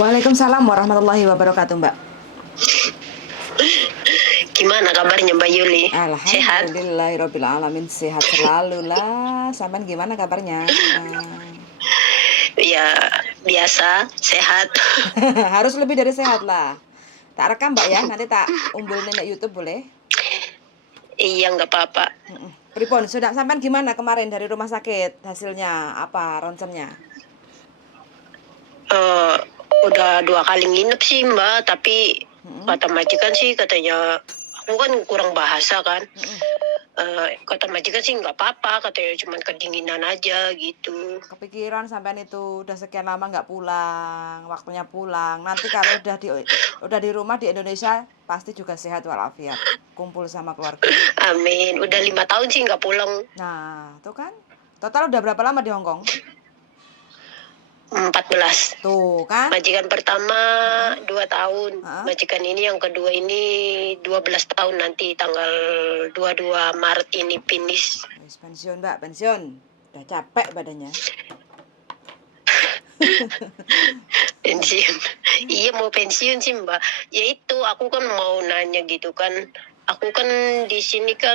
Waalaikumsalam warahmatullahi wabarakatuh, Mbak. Gimana kabarnya Mbak Yuli? Sehat? Alhamdulillahirabbil alamin, sehat selalu lah. Sampean gimana kabarnya? Ya, biasa, sehat. Harus lebih dari sehat lah. Tak rekam, Mbak ya, nanti tak umbul nenek YouTube boleh? Iya, nggak apa-apa. Pripun, sudah sampean gimana kemarin dari rumah sakit? Hasilnya apa ronsennya? Eh, udah 2 kali nginep sih Mbak, tapi kata majikan sih katanya, aku kan kurang bahasa kan. Kata majikan sih nggak apa-apa, katanya cuma kedinginan aja gitu. Kepikiran sampean itu udah sekian lama nggak pulang, waktunya pulang. Nanti kalau udah di rumah di Indonesia pasti juga sehat walafiat. Kumpul sama keluarga. Amin. Udah 5 tahun sih nggak pulang. Nah, tuh kan. Total udah berapa lama di Hong Kong? 14. Tuh kan. Majikan pertama 2 tahun. Majikan ini yang kedua ini 12 tahun, nanti tanggal 22 Maret ini finish. Wis pensiun, Mbak, pensiun. Udah capek badannya. Pensiun. Iya, mau pensiun sih Mbak. Ya itu, aku kan mau nanya gitu kan. Aku kan di sini kan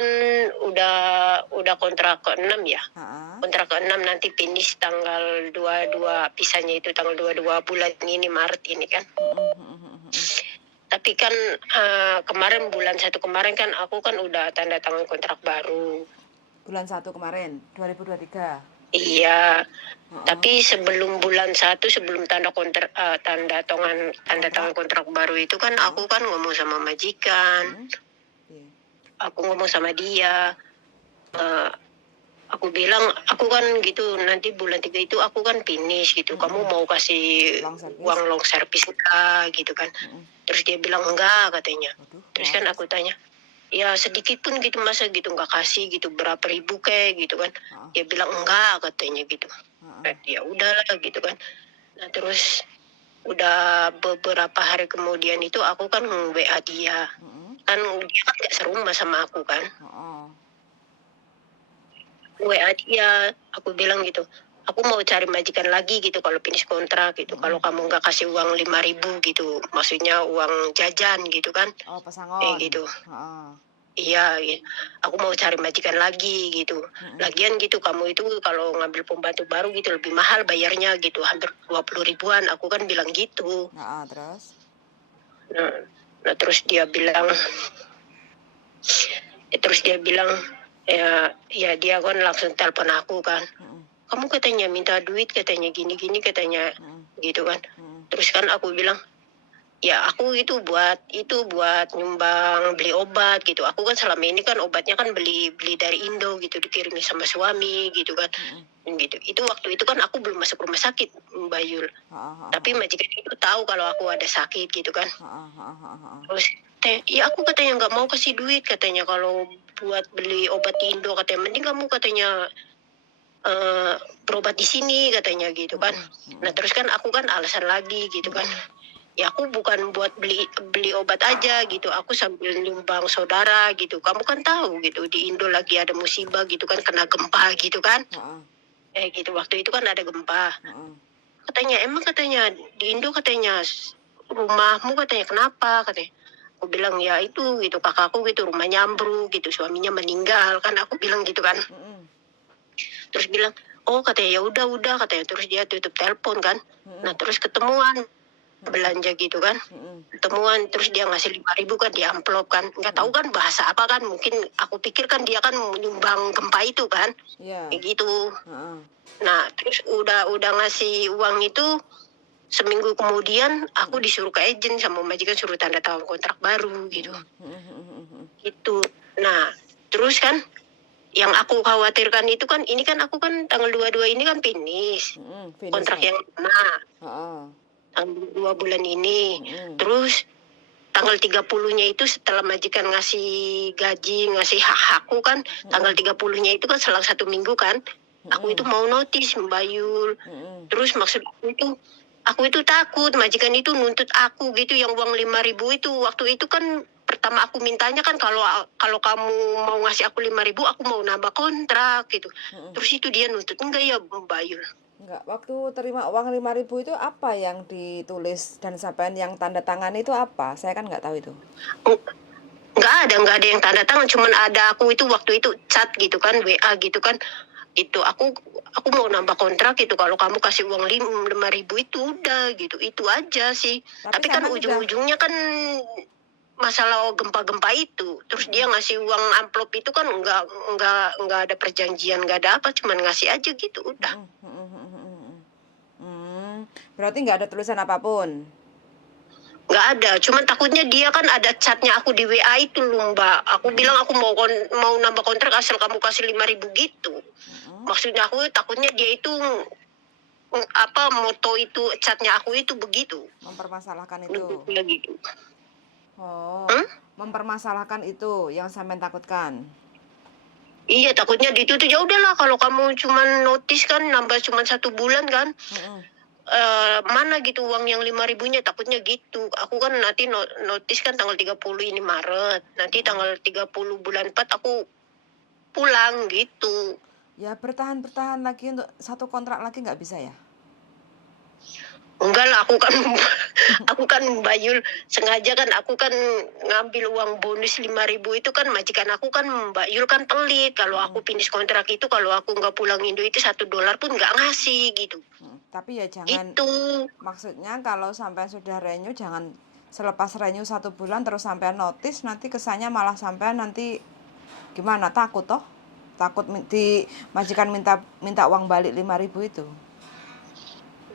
udah kontrak ke-6 ya. Kontrak ke-6 nanti finish tanggal 22, pisahnya itu tanggal 22 bulan ini, Maret ini kan. Tapi kan kemarin bulan 1 kemarin kan aku kan udah tanda tangan kontrak baru. Bulan 1 kemarin, 2023. Iya. Tapi sebelum bulan 1, sebelum tanda tangan kontrak baru itu kan aku kan ngomong sama majikan. Aku ngomong sama dia. Aku bilang, aku kan gitu, nanti bulan 3 itu aku kan finish gitu. Kamu mau kasih uang long service enggak gitu kan. Terus dia bilang enggak katanya. Terus kan aku tanya, ya sedikit pun gitu, masa gitu nggak kasih gitu, berapa ribu kayak gitu kan. Dia bilang enggak katanya gitu. Ya udahlah gitu kan. Nah terus udah beberapa hari kemudian itu aku kan WA dia. Kan dia kan nggak serumah sama aku kan. WA dia, aku bilang gitu, aku mau cari majikan lagi gitu kalau finish kontrak gitu. Kalau kamu nggak kasih uang 5.000 gitu, maksudnya uang jajan gitu kan. Oh, pesangon. Gitu. Iya, iya, aku mau cari majikan lagi gitu. Lagian gitu, kamu itu kalau ngambil pembantu baru gitu lebih mahal bayarnya gitu, hampir 20 ribuan. Aku kan bilang gitu. Terus? Nah terus dia bilang, ya dia kan langsung telepon aku kan. Kamu katanya minta duit, katanya gini-gini, katanya gitu kan. Terus kan aku bilang, ya aku itu buat nyumbang beli obat gitu. Aku kan selama ini kan obatnya kan beli dari Indo gitu, dikirimin sama suami gitu kan. Gitu. Itu waktu itu kan aku belum masuk rumah sakit, Mbak Yul. Tapi majikan itu tahu kalau aku ada sakit gitu kan. Terus ya aku katanya nggak mau kasih duit, katanya kalau buat beli obat di Indo, katanya mending kamu katanya berobat di sini katanya gitu kan. Nah terus kan aku kan alasan lagi gitu kan. Ya aku bukan buat beli obat aja gitu, aku sambil nyumbang saudara gitu. Kamu kan tahu gitu di Indo lagi ada musibah gitu kan, kena gempa gitu kan. Gitu, waktu itu kan ada gempa. Katanya emang katanya di Indo katanya rumahmu katanya kenapa katanya. Aku bilang ya itu gitu, kakakku gitu rumahnya ambruk gitu, suaminya meninggal kan, aku bilang gitu kan. Terus bilang, oh katanya ya udah katanya. Terus dia tutup telepon kan. Nah terus ketemuan belanja gitu kan. Ketemuan terus dia ngasih 5.000 kan di amplop kan. Nggak tahu kan bahasa apa kan. Mungkin aku pikir kan dia kan menyumbang gempa itu kan. Kayak gitu. Nah terus udah ngasih uang itu, seminggu kemudian aku disuruh ke agent sama majikan, suruh tanda tangan kontrak baru gitu. Gitu. Nah terus kan yang aku khawatirkan itu kan, ini kan aku kan tanggal 22 ini kan finish kontrak yang tanggal 2 bulan ini. Terus tanggal 30-nya itu setelah majikan ngasih gaji, ngasih hak-hakku kan, tanggal 30-nya itu kan selang 1 minggu kan, aku itu mau notis Mbak Yul. Terus maksud aku itu takut majikan itu nuntut aku gitu, yang uang 5.000 itu. Waktu itu kan pertama aku mintanya kan, kalau kamu mau ngasih aku 5.000, aku mau nambah kontrak gitu. Terus itu dia nuntut, enggak ya Mbak Yul. Enggak, waktu terima uang 5.000 itu apa yang ditulis dan sampean yang tanda tangan itu apa? Saya kan nggak tahu itu. Eng- nggak ada yang tanda tangan, cuman ada aku itu waktu itu chat gitu kan, WA gitu kan, itu aku mau nambah kontrak gitu, kalau kamu kasih uang 5.000 itu udah gitu, itu aja sih. Tapi Tapi kan sampean sudah ujung-ujungnya kan masalah gempa-gempa itu, terus dia mm-mm, ngasih uang amplop itu kan nggak ada perjanjian, nggak ada apa, cuman ngasih aja gitu udah. mm-mm, mm-mm, mm-mm, mm-mm. Hmm, berarti nggak ada tulisan apapun. Nggak ada, cuman takutnya dia kan ada chatnya aku di WA itu loh Mbak, aku Mm-mm, bilang aku mau nambah kontrak asal kamu kasih 5.000 gitu. mm-mm. Maksudnya aku takutnya dia itu apa, moto itu chatnya aku itu begitu, Mempermasalahkan itu. bentuknya gitu. Oh, Hmm? mempermasalahkan itu yang sampean takutkan. Iya, takutnya ditutup. Ya udahlah, kalau kamu cuman notice kan nambah cuma 1 bulan kan, Mm-mm, mana gitu uang yang 5.000-nya, takutnya gitu. Aku kan nanti notice kan tanggal 30 ini Maret, nanti mm-mm. tanggal 30 bulan 4 aku pulang gitu. Ya bertahan lagi untuk satu kontrak lagi nggak bisa ya? Enggak lah, aku kan Mbak Yul, sengaja kan aku kan ngambil uang bonus 5.000 itu kan, majikan aku kan Mbak Yul kan pelit. Kalau Mm-mm, aku finish kontrak itu, kalau aku nggak pulang Indo itu $1 pun nggak ngasih gitu. mm. Tapi ya jangan, Itu maksudnya kalau sampai sudah renew jangan selepas renew 1 bulan terus sampai notice, nanti kesannya malah sampai nanti gimana, takut toh, takut di majikan minta minta uang balik 5.000 itu.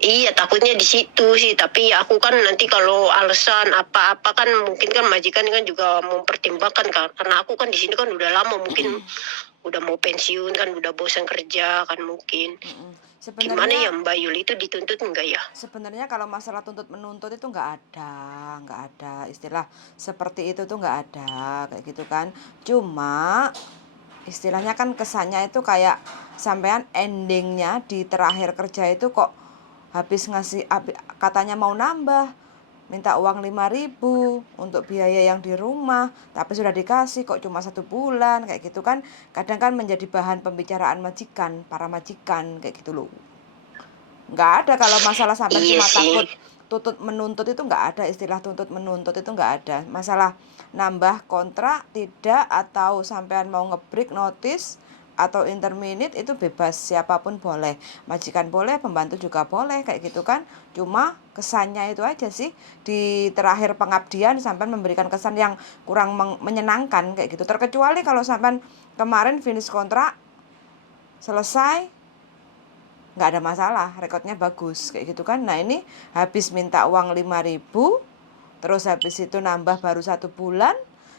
iya, takutnya di situ sih. Tapi aku kan nanti kalau alasan apa-apa kan mungkin kan majikan kan juga mempertimbangkan kan. Karena aku kan di sini kan udah lama, mungkin udah mau pensiun kan, udah bosan kerja kan mungkin. Mm-mm. Gimana ya Sebenarnya Mbak Yul, itu dituntut enggak ya? sebenarnya kalau masalah tuntut menuntut itu nggak ada istilah seperti itu tuh nggak ada kayak gitu kan. Cuma istilahnya kan kesannya itu kayak sampean endingnya di terakhir kerja itu kok habis katanya mau nambah, minta uang 5.000 untuk biaya yang di rumah, tapi sudah dikasih kok cuma 1 bulan kayak gitu kan. Kadang kan menjadi bahan pembicaraan majikan, para majikan kayak gitu loh. Nggak ada kalau masalah sampai Iya cuma sih. takut tuntut menuntut itu nggak ada, istilah tuntut menuntut itu nggak ada. Masalah nambah kontrak tidak atau sampean mau ngebreak notice atau interminute itu bebas, siapapun boleh, majikan boleh, pembantu juga boleh kayak gitu kan. Cuma kesannya itu aja sih, di terakhir pengabdian sampean memberikan kesan yang kurang menyenangkan kayak gitu. Terkecuali kalau sampean kemarin finish kontrak selesai, nggak ada masalah, rekodnya bagus kayak gitu kan. Nah ini habis minta uang 5.000, terus habis itu nambah baru 1 bulan,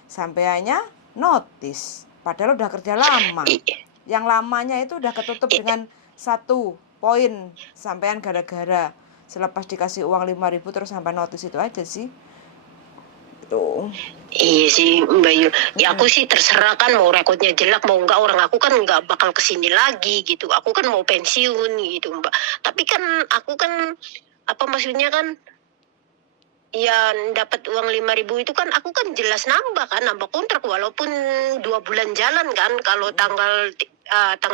sampainya notice padahal udah kerja lama, I- yang lamanya itu udah ketutup i- dengan 1 poin sampean gara-gara selepas dikasih uang 5.000 terus sampai notice itu aja sih tuh. Iya sih Mbak Yul. Ya aku Mm-mm. sih terserah kan, mau rekodnya jelek mau enggak, orang aku kan nggak bakal kesini lagi gitu. Aku kan mau pensiun gitu Mbak. Tapi kan aku kan apa maksudnya kan, ya dapat uang 5.000 itu kan aku kan jelas nambah kan, nambah kontrak walaupun 2 bulan jalan kan. Kalau Mm-mm. tanggal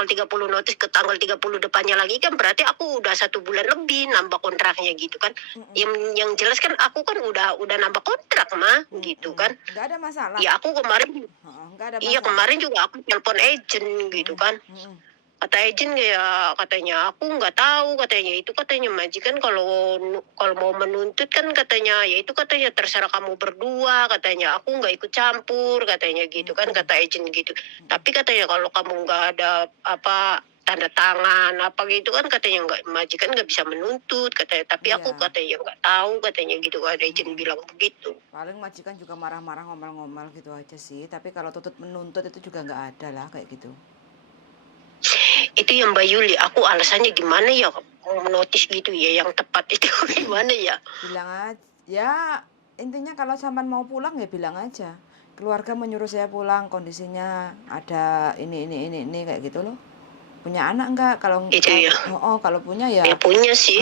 30 notice ke tanggal 30 depannya lagi kan berarti aku udah 1 bulan lebih nambah kontraknya gitu kan. Mm-mm. Yang jelas kan aku kan udah nambah kontrak mah gitu Mm-mm. kan. Nggak ada masalah. Ya aku kemarin, Heeh, nggak ada iya masalah. kemarin juga aku telepon agent gitu Mm-mm. kan. Mm-mm. Kata agent ya, katanya aku nggak tahu, katanya itu katanya majikan kalau kalau mau menuntut kan katanya, ya itu katanya terserah kamu berdua, katanya aku nggak ikut campur, katanya gitu kan, Mm-mm. kata agent gitu. Mm-mm. Tapi katanya kalau kamu nggak ada apa tanda tangan apa gitu kan, katanya nggak, majikan nggak bisa menuntut katanya. Tapi aku Iya. katanya nggak tahu, katanya gitu kan, agent Mm-mm. bilang begitu. Paling majikan juga marah-marah ngomel-ngomel gitu aja sih, tapi kalau tuntut menuntut itu juga nggak ada lah kayak gitu. Itu yang Mbak Yuli, aku alasannya gimana ya mau notice gitu ya, yang tepat itu gimana ya? Bilang aja ya, intinya kalau sampan mau pulang ya bilang aja, keluarga menyuruh saya pulang, kondisinya ada ini kayak gitu loh. Punya anak enggak? Kalau Itu kalau ya. kalau punya ya Ya punya sih.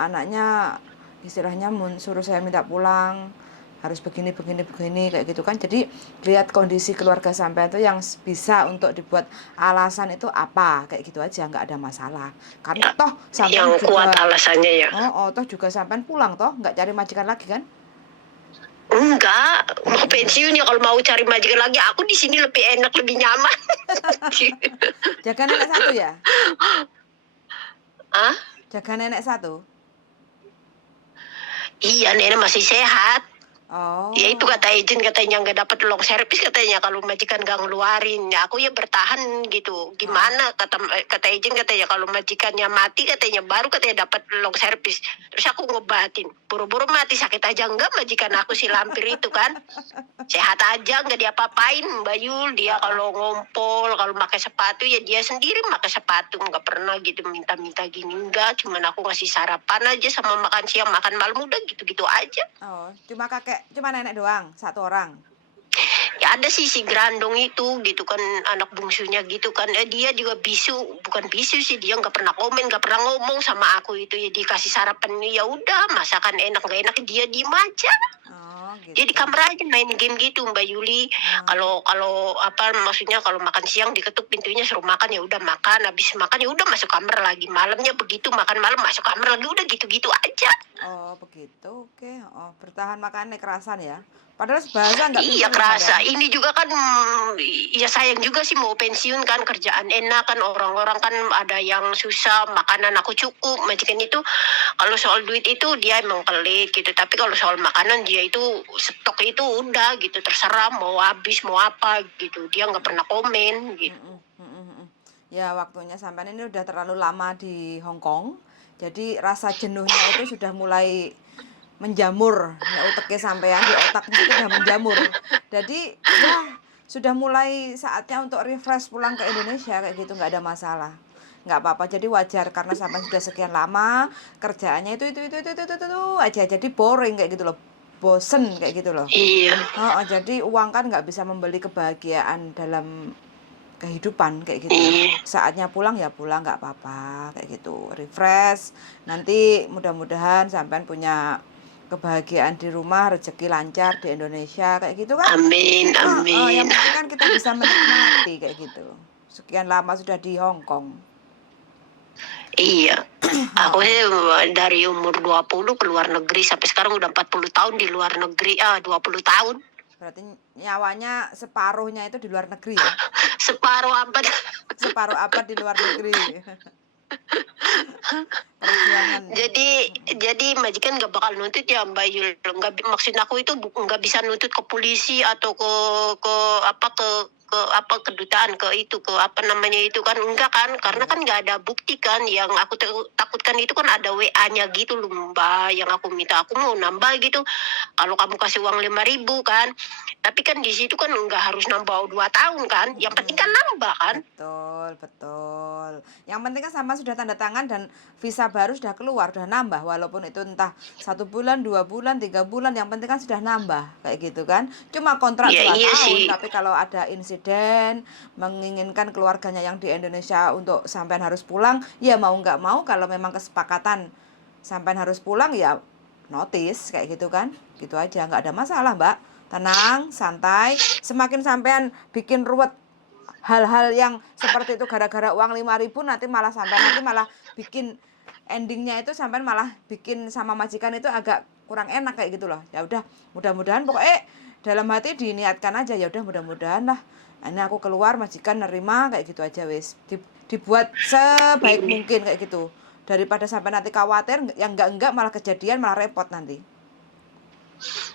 anaknya istilahnya suruh saya minta pulang harus begini kayak gitu kan. Jadi lihat kondisi keluarga sampean itu yang bisa untuk dibuat alasan itu apa, kayak gitu aja, nggak ada masalah. Kan toh sampean Yang kuat juga alasannya ya. toh juga sampean pulang toh, nggak cari majikan lagi kan? Enggak, mau pensiun ya kalau mau cari majikan lagi. Aku di sini lebih enak, lebih nyaman. Jaga nenek satu ya? Ah, Jaga nenek satu? iya nenek masih sehat. Ya itu Oh. kata agent katanya nggak dapat long service katanya kalau majikan nggak ngeluarin. Ya aku ya bertahan gitu. Gimana kata agent katanya kalau majikannya mati katanya baru katanya dapat long service. Terus aku ngobatin. Buru-buru mati sakit aja enggak majikan aku si lampir itu kan. Sehat aja nggak diapa-apain Mbak Yul. Dia kalau ngompol kalau pakai sepatu ya dia sendiri pakai sepatu, nggak pernah gitu minta-minta gini, enggak. Cuman aku ngasih sarapan aja sama makan siang makan malam udah gitu-gitu aja. Oh, cuma nenek doang, satu orang. Ya ada sih si Grandong itu gitu kan, anak bungsunya gitu kan. Dia juga bisu, bukan bisu sih, dia nggak pernah komen, nggak pernah ngomong sama aku itu. Ya dikasih sarapan ya udah, masakan enak nggak enak dia diem aja. Oh, gitu. Dia di kamar aja main game gitu Mbak Yuli. Kalau apa maksudnya kalau makan siang diketuk pintunya suruh makan ya udah makan, habis makan ya udah masuk kamar lagi. Malamnya begitu makan malam masuk kamar lagi udah gitu-gitu aja. Oh, begitu. Oke. Oh, bertahan makannya kerasan ya. Padahal bahasa nggak Iya pinter kerasa. sampean. Ini juga kan ya sayang juga sih mau pensiun kan, kerjaan enak kan, orang-orang kan ada yang susah, makanan aku cukup. Majikan itu kalau soal duit itu dia emang pelit gitu. Tapi kalau soal makanan dia itu stok itu udah gitu, terserah mau habis mau apa gitu. Dia nggak pernah komen gitu. Ya, waktunya sampean ini udah terlalu lama di Hong Kong. Jadi rasa jenuhnya itu sudah mulai menjamur. Ya, otaknya sampean di otaknya itu sudah menjamur. Jadi ya sudah mulai saatnya untuk refresh pulang ke Indonesia kayak gitu, nggak ada masalah. Nggak apa-apa, jadi wajar karena sampai sudah sekian lama kerjaannya itu aja, jadi boring kayak gitu loh, bosen kayak gitu loh. Iya. Jadi uang kan nggak bisa membeli kebahagiaan dalam kehidupan kayak gitu. Saatnya pulang ya pulang, nggak apa-apa kayak gitu, refresh. Nanti mudah-mudahan sampean punya kebahagiaan di rumah, rezeki lancar di Indonesia kayak gitu kan. Amin, Yang amin. penting kan kita bisa menikmati kayak gitu. Sekian lama sudah di Hong Kong. Iya. Aku sih dari umur 20 ke luar negeri sampai sekarang udah 40 tahun di luar negeri. 20 tahun. Berarti nyawanya separuhnya itu di luar negeri ya? Separuh abad. Separuh abad di luar negeri. Perjuangan. Jadi majikan nggak bakal nuntut ya Mbak Yul. Maksud aku itu nggak bisa nuntut ke polisi atau ke apa kedutaan ke itu ke apa namanya itu kan enggak kan, karena kan nggak ada bukti kan. Yang aku takutkan itu kan ada WA-nya gitu loh Mbak, yang aku minta aku mau nambah gitu. Kalau kamu kasih uang 5.000 kan, tapi kan di situ kan nggak harus nambah 2 tahun kan, yang penting kan nambah kan. Betul. Yang penting kan sama sudah tanda tangan dan visa baru sudah keluar, sudah nambah, walaupun itu entah 1 bulan, 2 bulan, 3 bulan, yang penting kan sudah nambah kayak gitu kan. Cuma kontrak Ya, 2 iya tahun, sih. tapi kalau ada insiden menginginkan keluarganya yang di Indonesia untuk sampean harus pulang, ya mau nggak mau kalau memang kesepakatan sampean harus pulang ya notice kayak gitu kan. Gitu aja, nggak ada masalah, Mbak. Tenang, santai. Semakin sampean bikin ruwet hal-hal yang seperti itu gara-gara uang 5.000, nanti malah bikin endingnya itu sampai malah bikin sama majikan itu agak kurang enak kayak gitu loh. Ya udah, mudah-mudahan pokoknya dalam hati diniatkan aja, ya udah mudah-mudahan lah ini aku keluar majikan nerima kayak gitu aja wis. Dibuat sebaik mungkin kayak gitu. Daripada sampai nanti khawatir yang enggak malah kejadian malah repot nanti.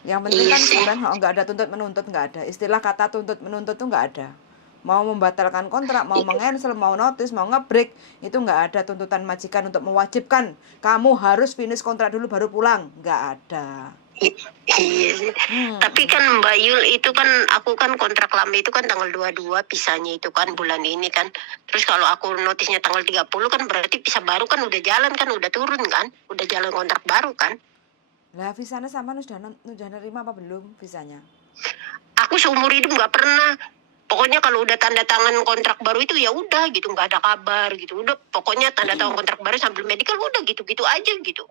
Yang penting kan sampai enggak ada tuntut menuntut, enggak ada. Istilah kata tuntut menuntut tuh enggak ada. Mau membatalkan kontrak, mau mengcancel, mau notice, mau ngebreak, itu nggak ada tuntutan majikan untuk mewajibkan kamu harus finish kontrak dulu baru pulang, nggak ada. Iya sih. Tapi kan Mbak Yul itu kan aku kan kontrak lama itu kan tanggal 22 pisahnya itu kan bulan ini kan. Terus kalau aku notisnya tanggal 30 kan berarti pisah baru kan udah jalan kan, udah turun kan, udah jalan kontrak baru kan. Lah visanya sama udah nerima apa belum visanya? Aku seumur hidup nggak pernah. Pokoknya kalau udah tanda tangan kontrak baru itu ya udah gitu, nggak ada kabar gitu. Udah pokoknya tanda tangan kontrak baru sambil medical udah gitu-gitu aja gitu.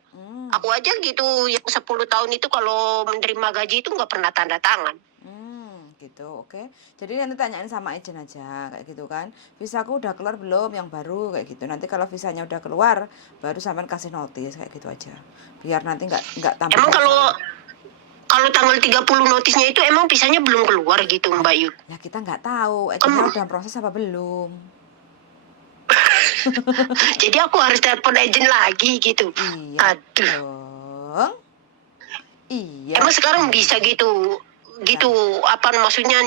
Aku aja gitu yang 10 tahun itu kalau menerima gaji itu nggak pernah tanda tangan. Gitu, oke. Jadi nanti tanyain sama agen aja kayak gitu kan. Visaku udah keluar belum yang baru kayak gitu. Nanti kalau visanya udah keluar, baru sampean kasih notis kayak gitu aja. Biar nanti nggak tambah Emang kalau masalah. tanggal 30 notisnya itu emang visanya belum keluar gitu Mbak Yu? Ya kita nggak tahu agennya udah proses apa belum. Jadi aku harus telepon agen lagi gitu. Iya Aduh. dong. Iya. Emang sekarang bisa gitu apa maksudnya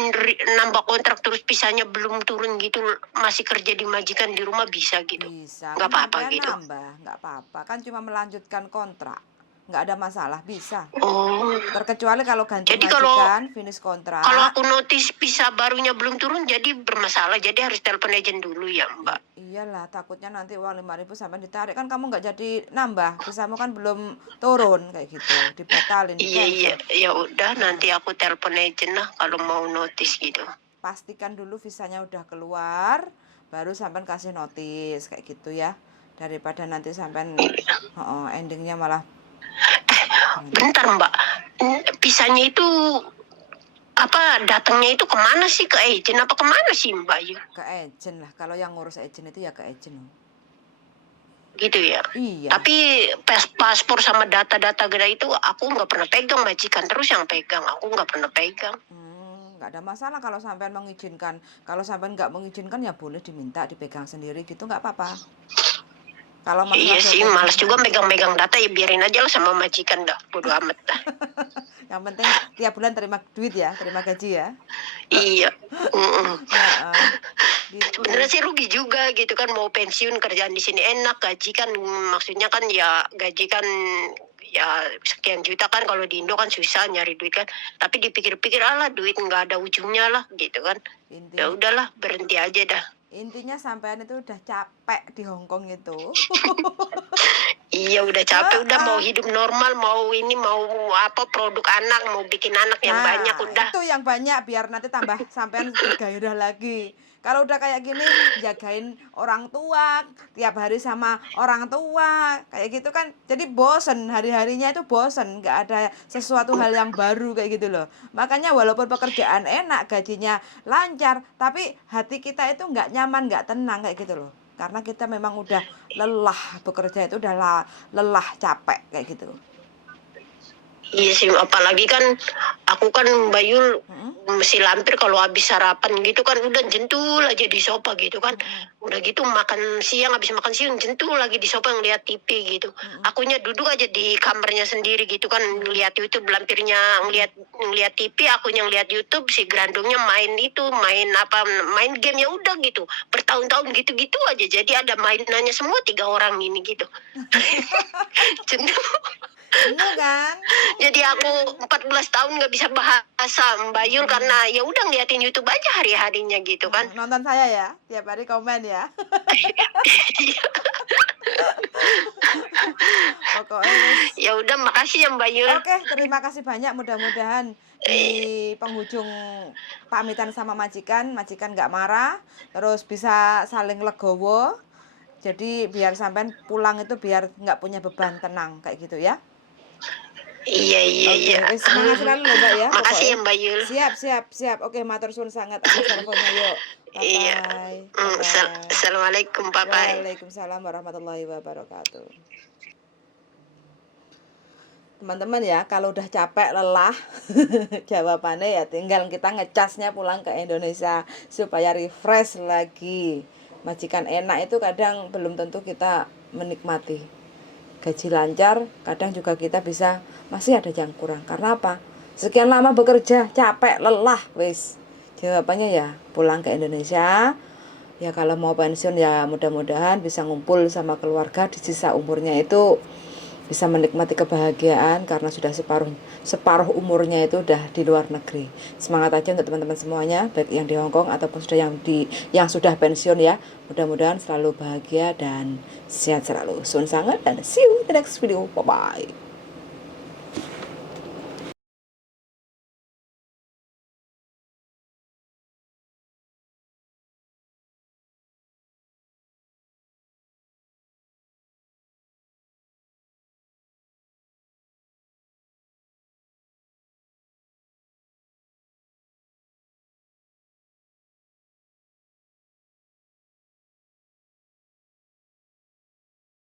nambah kontrak terus visanya belum turun gitu, masih kerja di majikan di rumah bisa gitu? Bisa. Nggak Kan apa-apa sampean gitu? nambah, nggak apa-apa. Kan cuma melanjutkan kontrak. Nggak ada masalah, bisa. Oh. Terkecuali kalau ganti Jadi kalau majikan, finish kontrak. aku notis visa barunya belum turun jadi bermasalah, jadi harus telepon agen dulu ya Mbak. Iyalah, takutnya nanti uang 5.000 sampai ditarik kan kamu nggak jadi nambah, visamu kan belum turun kayak gitu, dibatalin, Iya, di-cancel. ya udah nanti aku telepon agen lah kalau mau notis gitu. Pastikan dulu visanya udah keluar, baru sampean kasih notis kayak gitu ya. Daripada nanti sampean endingnya malah Bentar Mbak, visanya itu apa datangnya itu kemana sih, ke agen apa kemana sih Mbak Yu? ke agen lah. Kalau yang ngurus agen itu ya ke agen. Gitu ya. Iya. Tapi paspor sama data-data gede itu aku nggak pernah pegang, majikan terus yang pegang, aku nggak pernah pegang. Nggak ada masalah kalau sampean mengizinkan. Kalau sampean nggak mengizinkan ya boleh diminta dipegang sendiri gitu, nggak apa-apa. Kalau masalah Iya sih, malas juga megang-megang data, ya biarin aja lah sama majikan dah, bodo amat dah. Yang penting tiap bulan terima duit ya, terima gaji ya. Iya. Gitu. Sebenarnya sih rugi juga gitu kan, mau pensiun kerjaan di sini enak, gaji kan maksudnya kan ya gaji kan ya sekian juta kan, kalau di Indo kan susah nyari duit kan. Tapi dipikir-pikir alah duit nggak ada ujungnya lah gitu kan. Ya udahlah berhenti aja dah. Intinya sampean itu udah capek di Hong Kong itu. Iya udah capek, udah mau hidup normal, mau apa produk anak, mau bikin anak yang banyak udah. Itu yang banyak biar nanti tambah sampean bergairah lagi. Kalau udah kayak gini jagain orang tua, tiap hari sama orang tua, kayak gitu kan jadi bosen, hari-harinya itu bosen, nggak ada sesuatu hal yang baru kayak gitu loh. Makanya walaupun pekerjaan enak, gajinya lancar, tapi hati kita itu nggak nyaman, nggak tenang kayak gitu loh. Karena kita memang udah lelah bekerja, itu udah lelah, capek kayak gitu. Iya sih, apalagi kan aku kan Mbak Yul mesti lampir kalau habis sarapan gitu kan, udah jentul aja di sofa gitu kan. Udah gitu makan siang, habis makan siang jentul lagi di sofa ngeliat TV gitu. Akunya duduk aja di kamarnya sendiri gitu kan, ngeliat YouTube, lampirnya ngeliat TV, akunya ngeliat YouTube, si grandungnya main game, ya udah gitu. Bertahun-tahun gitu-gitu aja. Jadi ada mainannya semua 3 orang ini gitu. Jentul. Bener kan? Jadi aku 14 tahun nggak bisa bahasa Mbak Yul karena ya udah ngeliatin YouTube aja hari-harinya gitu kan. Nonton saya ya, tiap hari komen ya. Pokoknya ya udah, makasih ya Mbak Yul. Oke, terima kasih banyak, mudah-mudahan di penghujung pamitan sama majikan nggak marah, terus bisa saling legowo. Jadi biar sampean pulang itu biar nggak punya beban, tenang kayak gitu ya. Iya. Semangat selalu loh Mbak ya. Makasih ya Mbak Yul. Siap. Oke, matur suwun sangat atas teleponnya yuk. Iya. Assalamualaikum, bye-bye. Waalaikumsalam warahmatullahi wabarakatuh. Teman-teman ya, kalau udah capek lelah jawabannya ya tinggal kita ngecasnya pulang ke Indonesia supaya refresh lagi. Majikan enak itu kadang belum tentu kita menikmati. Gaji lancar, kadang juga kita bisa masih ada yang kurang. Karena apa? Sekian lama bekerja, capek, lelah, wis. Jawabannya ya pulang ke Indonesia. Ya kalau mau pensiun ya mudah-mudahan bisa ngumpul sama keluarga di sisa umurnya itu, bisa menikmati kebahagiaan karena sudah separuh umurnya itu udah di luar negeri. Semangat aja untuk teman-teman semuanya, baik yang di Hong Kong ataupun yang sudah pensiun ya. Mudah-mudahan selalu bahagia dan sehat selalu. Suwun sangat dan see you in the next video. Bye bye.